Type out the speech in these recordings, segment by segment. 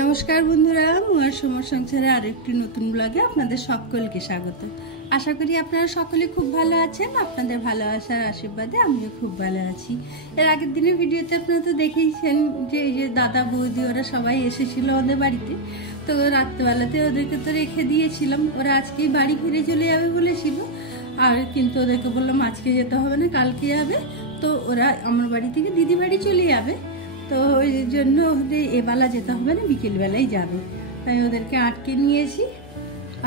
নমস্কার বন্ধুরা, আমার সমর সংসারে আরেকটি নতুন ব্লগে আপনাদের সকলকে স্বাগত। আশা করি আপনারা সকলে খুব ভালো আছেন। আপনাদের ভালোবাসার আশীর্বাদে আমিও খুব ভালো আছি। এর আগের দিনের ভিডিওতে আপনারা তো দেখেইছেন যে এই যে দাদা বৌদি ওরা সবাই এসেছিল ওদের বাড়িতে। তো রাত্রেবেলাতে ওদেরকে তো রেখে দিয়েছিলাম। ওরা আজকেই বাড়ি ফিরে চলে যাবে বলেছিল, আর কিন্তু ওদেরকে বললাম আজকে যেতে হবে না, কালকে যাবে। তো ওরা আমার বাড়ি থেকে দিদি বাড়ি চলে যাবে, তো ওই জন্য ওদের এবেলা যেতে হবে না, বিকেলবেলায় যাবে। তাই ওদেরকে আটকে নিয়েছি।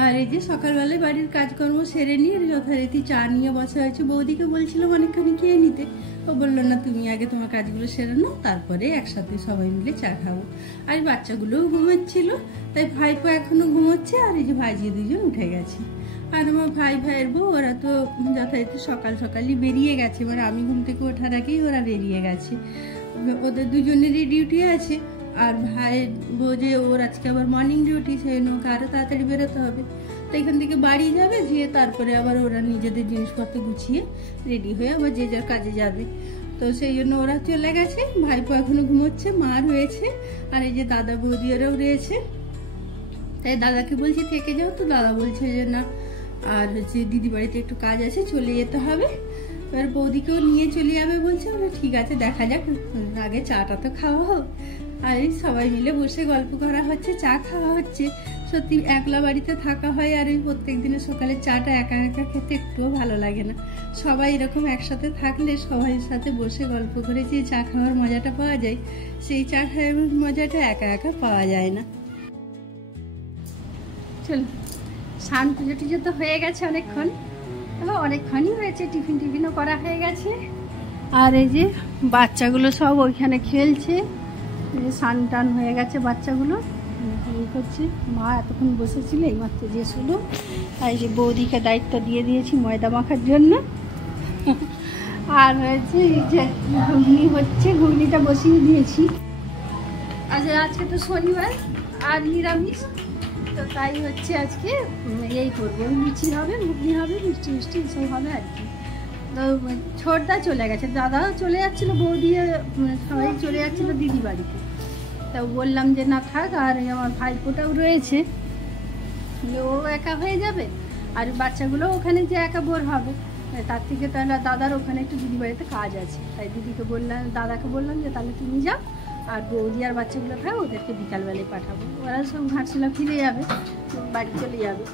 আর এই যে সকালবেলায় বাড়ির কাজকর্ম সেরে নিয়ে যথারীতি চা নিয়ে বসা হয়েছে। বৌদিকে বলছিলাম অনেকখানি খেয়ে নিতে, ও বললো না তুমি আগে তোমার কাজগুলো সেরে নাও, তারপরে একসাথে সবাই মিলে চা খাবো। আর বাচ্চাগুলোও ঘুমাচ্ছিল, তাই ভাইপো এখনো ঘুমোচ্ছে, আর এই যে ভাইজি দুজন উঠে গেছে। আর আমার ভাইয়ের বউ ওরা তো যথারীতি সকাল সকালই বেরিয়ে গেছে। এবার আমি ঘুম থেকে ওঠার আগেই ওরা বেরিয়ে গেছে। ওদের দুজনেরই ডিউটি আছে। আর ভাইয়ের বউ যে ওর আজকে আবার মর্নিং ডিউটি, সেই জন্য ওকে আরও তাড়াতাড়ি বেরোতে হবে। তো এখান থেকে বাড়ি যাবে, গিয়ে তারপরে আবার ওরা নিজেদের জিনিসপত্র গুছিয়ে রেডি হয়ে আবার যে যার কাজে যাবে। তো সেই জন্য ওরা চলে গেছে। ভাইপো এখনো ঘুমোচ্ছে, মা রয়েছে, আর এই যে দাদা বৌদি ওরাও রয়েছে। তাই দাদাকে বলছি থেকে যাও, তো দাদা বলছে যে না, আর হচ্ছে দিদি বাড়িতে একটু কাজ আছে, চলে যেতে হবে। এবার বৌদিকেও নিয়ে চলে যাবে বলছে। ঠিক আছে, দেখা যাক, আগে চাটা তো খাওয়া হোক। আর এই সবাই মিলে বসে গল্প করা হচ্ছে, চা খাওয়া হচ্ছে। সত্যি একলা বাড়িতে থাকা হয়, আর এই প্রত্যেক দিনের সকালে চাটা একা একা খেতে একটুও ভালো লাগে না। সবাই এরকম একসাথে থাকলে সবাই সাথে বসে গল্প করে যে চা খাওয়ার মজাটা পাওয়া যায়, সেই চা খাওয়ার মজাটা একা একা পাওয়া যায় না। চল, স্নান পুজো টুজো তো হয়ে গেছে অনেকক্ষণ, অনেকক্ষণই হয়েছে, টিফিনও করা হয়ে গেছে। আর এই যে বাচ্চাগুলো সব ওইখানে খেলছে, স্নান টান হয়ে গেছে বাচ্চাগুলো করছে। মা এতক্ষণ বসেছিল, এইমাত্র যে শুলো। আর এই যে বৌদিকে দায়িত্ব দিয়ে দিয়েছি ময়দা মাখার জন্য। আর হয়েছে এই যে ঘুগনি হচ্ছে, ঘুগনিটা বসিয়ে দিয়েছি। আজকে তো শনিবার আর নিরামিষ, তো তাই হচ্ছে আজকে এই করবো, লুচি হবে, ঘুগনি হবে, মিষ্টি মিষ্টি এসব হবে আর কি। তো ছোটদা চলে গেছে, দাদাও চলে যাচ্ছিলো, বৌদি সবাই চলে যাচ্ছিলো দিদি বাড়িতে। তো বললাম যে না থাক, আর আমার ভাইপোটাও রয়েছে, ও একা হয়ে যাবে, আর বাচ্চাগুলো ওখানে যে একা বোর হবে, তার থেকে তাহলে দাদার ওখানে একটু দিদি বাড়িতে কাজ আছে। তাই দিদিকে বললাম, দাদাকে বললাম যে তাহলে তুমি যাও, আর বৌদি আর বাচ্চাগুলো থাক, ওদেরকে বিকালবেলায় পাঠাবো। ওরা সব ঘাটশিলা ফিরে যাবে, বাড়ি চলে যাবে।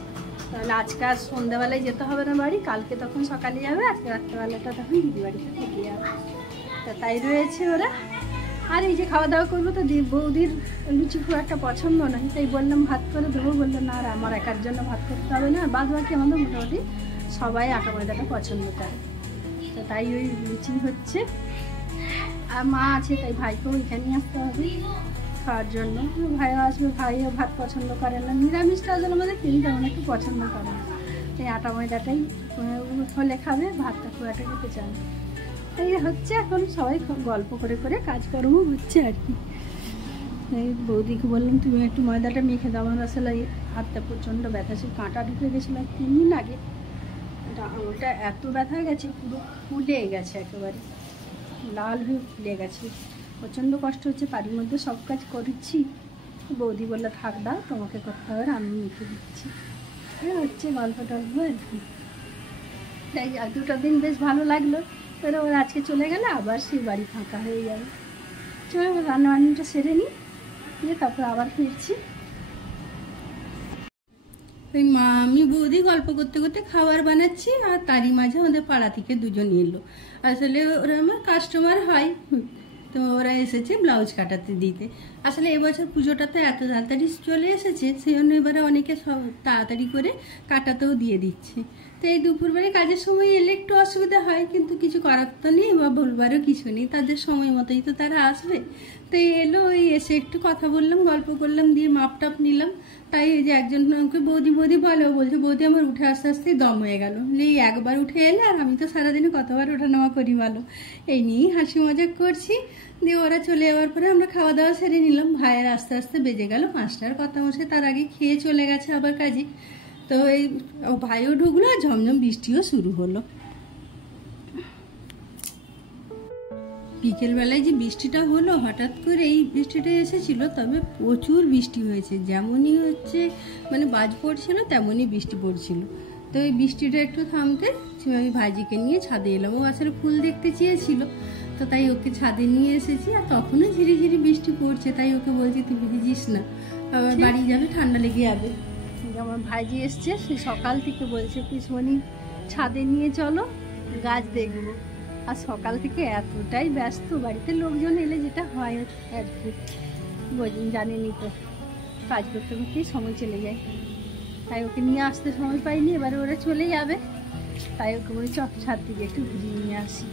তাহলে আজকে আর সন্ধ্যাবেলায় যেতে হবে না বাড়ি, কালকে তখন সকালে যাবে, আজকে রাত্রেবেলাটা তখন দিদি বাড়িতে থেকে যাবে। তা তাই রয়েছে ওরা। আর এই যে খাওয়া দাওয়া করবো, তো বৌদির লুচি খুব একটা পছন্দ নয়, তাই বললাম ভাত করে দেবো। বললো না, আর আমার একার জন্য ভাত করতে হবে না, বাদ বাকি আমাদের মোটামুটি সবাই আটা ময়দাটা পছন্দ করে। তো তাই ওই লুচি হচ্ছে। আর মা আছে, তাই ভাইকেও এখানেই আসতে হবে খাওয়ার জন্য। ভাইও আসবে, ভাইও ভাত পছন্দ করে না, নিরামিষটা আসলে আমাদের তিনি তেমন একটু পছন্দ করে না। এই আটা ময়দাটাই হলে খাবে, ভাতটা খুব একটা খেতে চায় না। এই হচ্ছে এখন সবাই গল্প করে করে কাজকর্ম হচ্ছে আর কি। এই বৌদিকে বললাম তুমি একটু ময়দাটা মেখে দাও, আমার আসলে এই হাতটা প্রচণ্ড ব্যথা, সে কাঁটা ঢুকে গেছিলো 3 দিন আগে। ওটা এত ব্যথা গেছে, পুরো ফুলে গেছে, একেবারে লাল হয়ে ফুলে গেছে, প্রচণ্ড কষ্ট হচ্ছে। বাড়ির মধ্যে সব কাজ করছি, বৌদি বললো থাক দাও, তোমাকে করতে হবে, আমি মেখে দিচ্ছি। হচ্ছে গল্প টল্প আর কি। তাই 2টা দিন বেশ ভালো লাগলো। এবার ওরা আজকে চলে গেলে আবার সেই বাড়ি ফাঁকা হয়ে যাবে। চলো রান্নাবান্নাটা সেরে নিই, দিয়ে তারপর আবার ফিরছি। ওই মা আমি বৌদি গল্প করতে করতে খাবার বানাচ্ছি, আর তারই মাঝে আমাদের পাড়া থেকে দুজন এলো। আসলে ওরা আমার কাস্টমার হয়, তো ওরা এসেছে ব্লাউজ কাটাতে দিতে। আসলে এবছর পুজোটা তো এত তাড়াতাড়ি চলে এসেছে, সেই জন্য এবারে অনেকে সব তাড়াতাড়ি করে কাটাতেও দিয়ে দিচ্ছে। তো এই দুপুরবেলা কাজের সময় এলে একটু অসুবিধা হয়, কিন্তু কিছু করার তো নেই, বা বলবারও কিছু নেই, তাদের সময় মতোই তো তারা আসবে। তো এলো, ওই এসে একটু কথা বললাম, গল্প করলাম, দিয়ে মাপ টাপ নিলাম। তাই এই যে একজন আমাকে বৌদি বৌদি বলছে বৌদি আমার উঠে আস্তে আস্তেই দম হয়ে গেল, এই একবার উঠে এলে, আর আমি তো সারাদিনে কতবার ওঠানামা করি ভালো। এই নিয়েই হাসি মজাক করছি। দিয়ে ওরা চলে যাওয়ার পরে আমরা খাওয়া দাওয়া সেরে নিলাম। ভাইয়ের আস্তে আস্তে বেজে গেল 5টার, কথা মশাই তার আগে খেয়ে চলে গেছে আবার কাজে। তো এই ভাইও ঢুকলো, আর ঝমঝম বৃষ্টিও শুরু হলো। বিকেলবেলায় যে বৃষ্টিটা হলো হঠাৎ করে, এই বৃষ্টিটা এসেছিল, তবে প্রচুর বৃষ্টি হয়েছে। যেমনই হচ্ছে মানে বাজ পড়ছিল তেমনই বৃষ্টি পড়ছিল। তো এই বৃষ্টিটা একটু থামতে আমি ভাইজিকে নিয়ে ছাদে এলাম। ও আসলে ফুল দেখতে চেয়েছিল, তো তাই ওকে ছাদে নিয়ে এসেছি। আর তখনও ঝিরি ঝিরি বৃষ্টি পড়ছে, তাই ওকে বলছি তুই ভিজিস না, আবার বাড়ি যাবে, ঠান্ডা লেগে যাবে। আমার ভাইজি এসছে, সে সকাল থেকে বলছে পিসমণি ছাদে নিয়ে চলো, গাছ দেখবো। আর সকাল থেকে এতটাই ব্যস্ত, বাড়িতে লোকজন এলে যেটা হয় আর কি, জানেনি তো, কাজ করতে করতেই সময় চলে যায়। তাই ওকে নিয়ে আসতে সময় পাইনি, এবারে ওরা চলে যাবে, তাই ওকে বলি চপ ছাদ থেকে একটু ঘুরিয়ে নিয়ে আসি।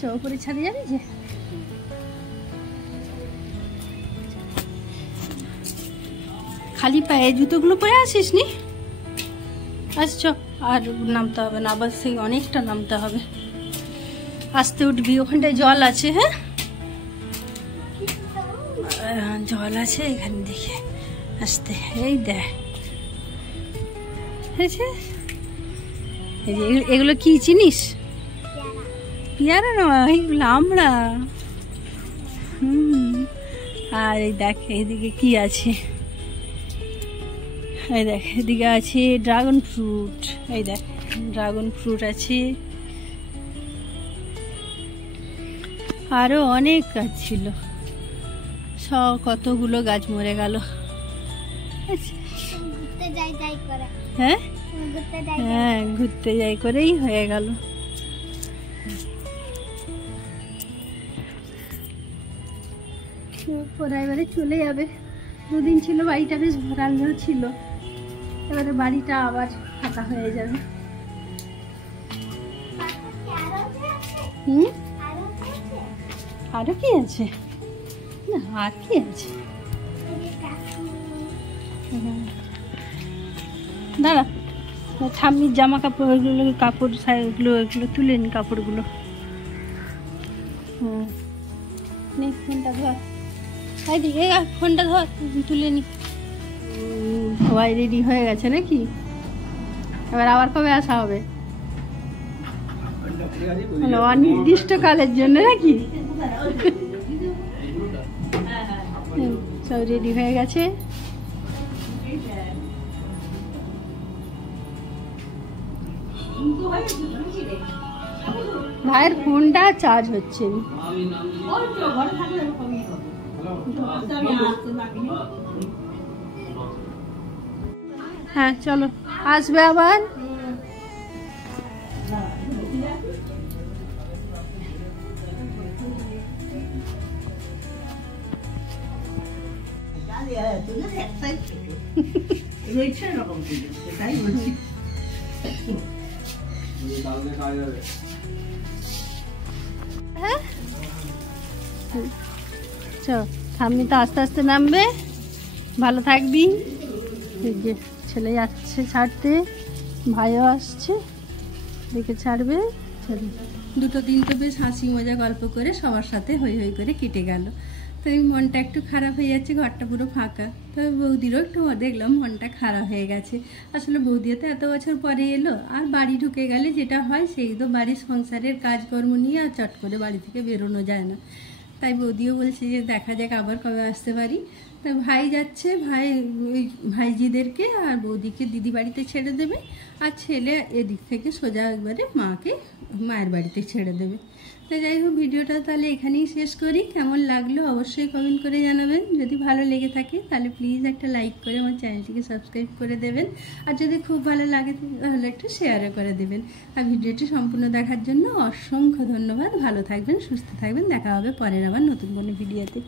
চ করে ছাদে যাবি যে, খালি পায়ে জুতোগুলো পরে আসিস নি? আচ্ছা, আর নামতে হবে না, আবার সেই অনেকটা নামতে হবে, আসতে উঠবি। ওখানটায় জল আছে, হ্যাঁ জল আছে এখানে, দেখে আসতে। এই দেখ, এগুলো কি চিনিস? পেয়ারা নয়, এগুলো আমড়া। আর এই দেখ এইদিকে কি আছে, এই দেখ এদিকে আছে ড্রাগন ফ্রুট। এই দেখ ড্রাগন ফ্রুট আছে, আরো অনেক গাছ ছিল, সব কতগুলো গাছ মরে গেল। হ্যাঁ হ্যাঁ, ঘুরতে যাই করেই হয়ে গেল। ওরা এবারে চলে যাবে, দুদিন ছিল বাড়িটা বেশ ভরালো ছিল, এবারে বাড়িটা আবার ফাঁকা হয়ে যাবে। আরো কি আছে? না আর কি আছে, দাঁড়া ঠাম্মির জামা কাপড়গুলো, কাপড় সাইগুলো এগুলো তুলে নি, কাপড়গুলো। ফোনটা ধর, দিকে ফোনটা ধর, তুলে নি। সবাই রেডি হয়ে গেছে নাকি? এবার আবার কবে আসা হবে? অনির্দিষ্ট কালের জন্য নাকি? সব রেডি হয়ে গেছে। ভাইয়ের ফোনটা চার্জ হচ্ছে। হ্যাঁ চলো, আসবে আবার। ঠাম্মি তো আস্তে আস্তে নামবে, ভালো থাকবি। যে ছেলে যাচ্ছে ছাড়তে, ভাইও আসছে, দেখে ছাড়বে। দুটো দিন তো বেশ হাসি মজা গল্প করে সবার সাথে হই হই করে কেটে গেল। তো এই মনটা একটু খারাপ হয়ে যাচ্ছে, ঘরটা পুরো ফাঁকা। তবে বৌদিরও একটু দেখলাম মনটা খারাপ হয়ে গেছে। আসলে বৌদিও তো এত বছর পরে এলো, আর বাড়ি ঢুকে গেলে যেটা হয় সেই তো বাড়ির সংসারের কাজকর্ম নিয়ে আর চট করে বাড়ি থেকে বেরোনো যায় না। তাই বৌদিও বলছে যে দেখা যাক আবার কবে আসতে পারি। তা ভাই যাচ্ছে, ভাইজিদেরকে আর বৌদিকে দিদি বাড়িতে ছেড়ে দেবে, আর ছেলে এদিক থেকে সোজা একবারে মাকে মায়ের বাড়িতে ছেড়ে দেবে। তো যাই হোক, ভিডিওটা তাহলে এখানেই শেষ করি। কেমন লাগলো অবশ্যই কমেন্ট করে জানাবেন। যদি ভালো লেগে থাকে তাহলে প্লিজ একটা লাইক করে আমার চ্যানেলটিকে সাবস্ক্রাইব করে দেবেন, আর যদি খুব ভালো লাগে তাহলে একটু শেয়ারও করে দেবেন। আর ভিডিওটি সম্পূর্ণ দেখার জন্য অসংখ্য ধন্যবাদ। ভালো থাকবেন, সুস্থ থাকবেন, দেখা হবে পরের আবার নতুন কোনো ভিডিওতে।